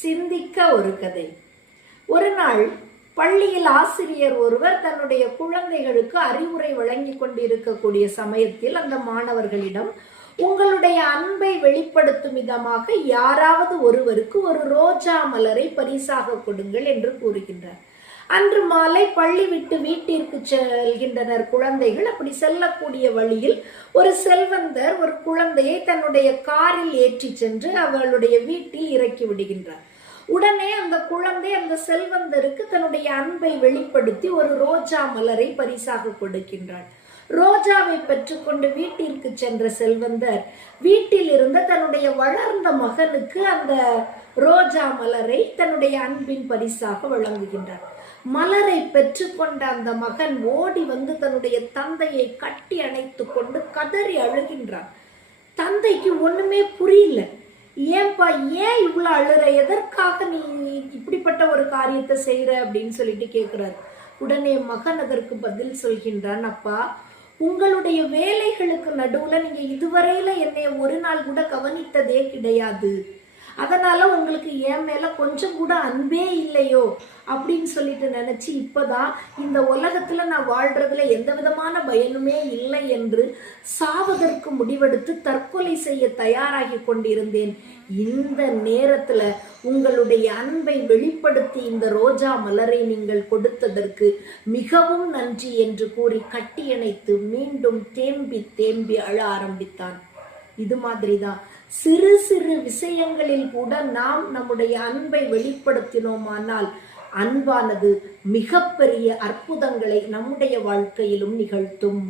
சிந்திக்க ஒரு கதை. ஒரு நாள் பள்ளியில் ஆசிரியர் ஒருவர் தன்னுடைய குழந்தைகளுக்கு அறிவுரை வழங்கி கொண்டிருக்கக்கூடிய சமயத்தில் அந்த மாணவர்களிடம், உங்களுடைய அன்பை வெளிப்படுத்தும் விதமாக யாராவது ஒருவருக்கு ஒரு ரோஜா மலரை பரிசாக கொடுங்கள் என்று கூறுகின்றார். அன்று மாலை பள்ளி விட்டு வீட்டிற்கு செல்கின்றனர் குழந்தைகள். அப்படி செல்லக்கூடிய வழியில் ஒரு செல்வந்தர் ஒரு குழந்தையை தன்னுடைய காரில் ஏற்றி சென்று அவளுடைய வீட்டில் இறக்கி விடுகின்றார். உடனே அந்த குழந்தை அந்த செல்வந்தருக்கு தன்னுடைய அன்பை வெளிப்படுத்தி ஒரு ரோஜா மலரை பரிசாக கொடுக்கின்றாள். ரோஜாவை பெற்றுக்கொண்டு வீட்டிற்கு சென்ற செல்வந்தர் வீட்டில் இருந்த தன்னுடைய வளர்ந்த மகனுக்கு அந்த ரோஜா மலரை தன்னுடைய அன்பின் பரிசாக வழங்குகின்றார். மலரை பெற்றுக்கொண்ட அந்த மகன் ஓடி வந்து தன்னுடைய தந்தையை கட்டி அணைத்து கொண்டு கதறி அழுகின்றான். தந்தைக்கு ஒண்ணுமே புரியல. ஏன்பா, ஏன் இவ்வளவு அழுற, எதற்காக நீ இப்படிப்பட்ட ஒரு காரியத்தை செய்யற அப்படின்னு சொல்லிட்டு கேட்கிறார். உடனே மகன் அதற்கு பதில் சொல்கின்றான், அப்பா, உங்களுடைய வேலைகளுக்கு நடுவுல நீங்க இதுவரையில என்னை ஒரு நாள் கூட கவனித்ததே கிடையாது. அதனால உங்களுக்கு என் மேல கொஞ்சம் கூட அன்பே இல்லையோ அப்படின்னு சொல்லிட்டு நினைச்சு இப்பதான் இந்த உலகத்துல நான் வாழ்றதுல எந்த விதமான பயனுமே இல்லை என்று சாவதற்கு முடிவெடுத்து தற்கொலை செய்ய தயாராகி கொண்டிருந்தேன். இந்த நேரத்துல உங்களுடைய அன்பை வெளிப்படுத்தி இந்த ரோஜா மலரை நீங்கள் கொடுத்ததற்கு மிகவும் நன்றி என்று கூறி கட்டியணைத்து மீண்டும் தேம்பி தேம்பி அழ ஆரம்பித்தான். இது மாதிரிதான் சிறு சிறு விஷயங்களில் கூட நாம் நம்முடைய அன்பை வெளிப்படுத்தினோமானால் அன்பானது மிகப்பெரிய அற்புதங்களை நம்முடைய வாழ்க்கையிலும் நிகழ்த்தும்.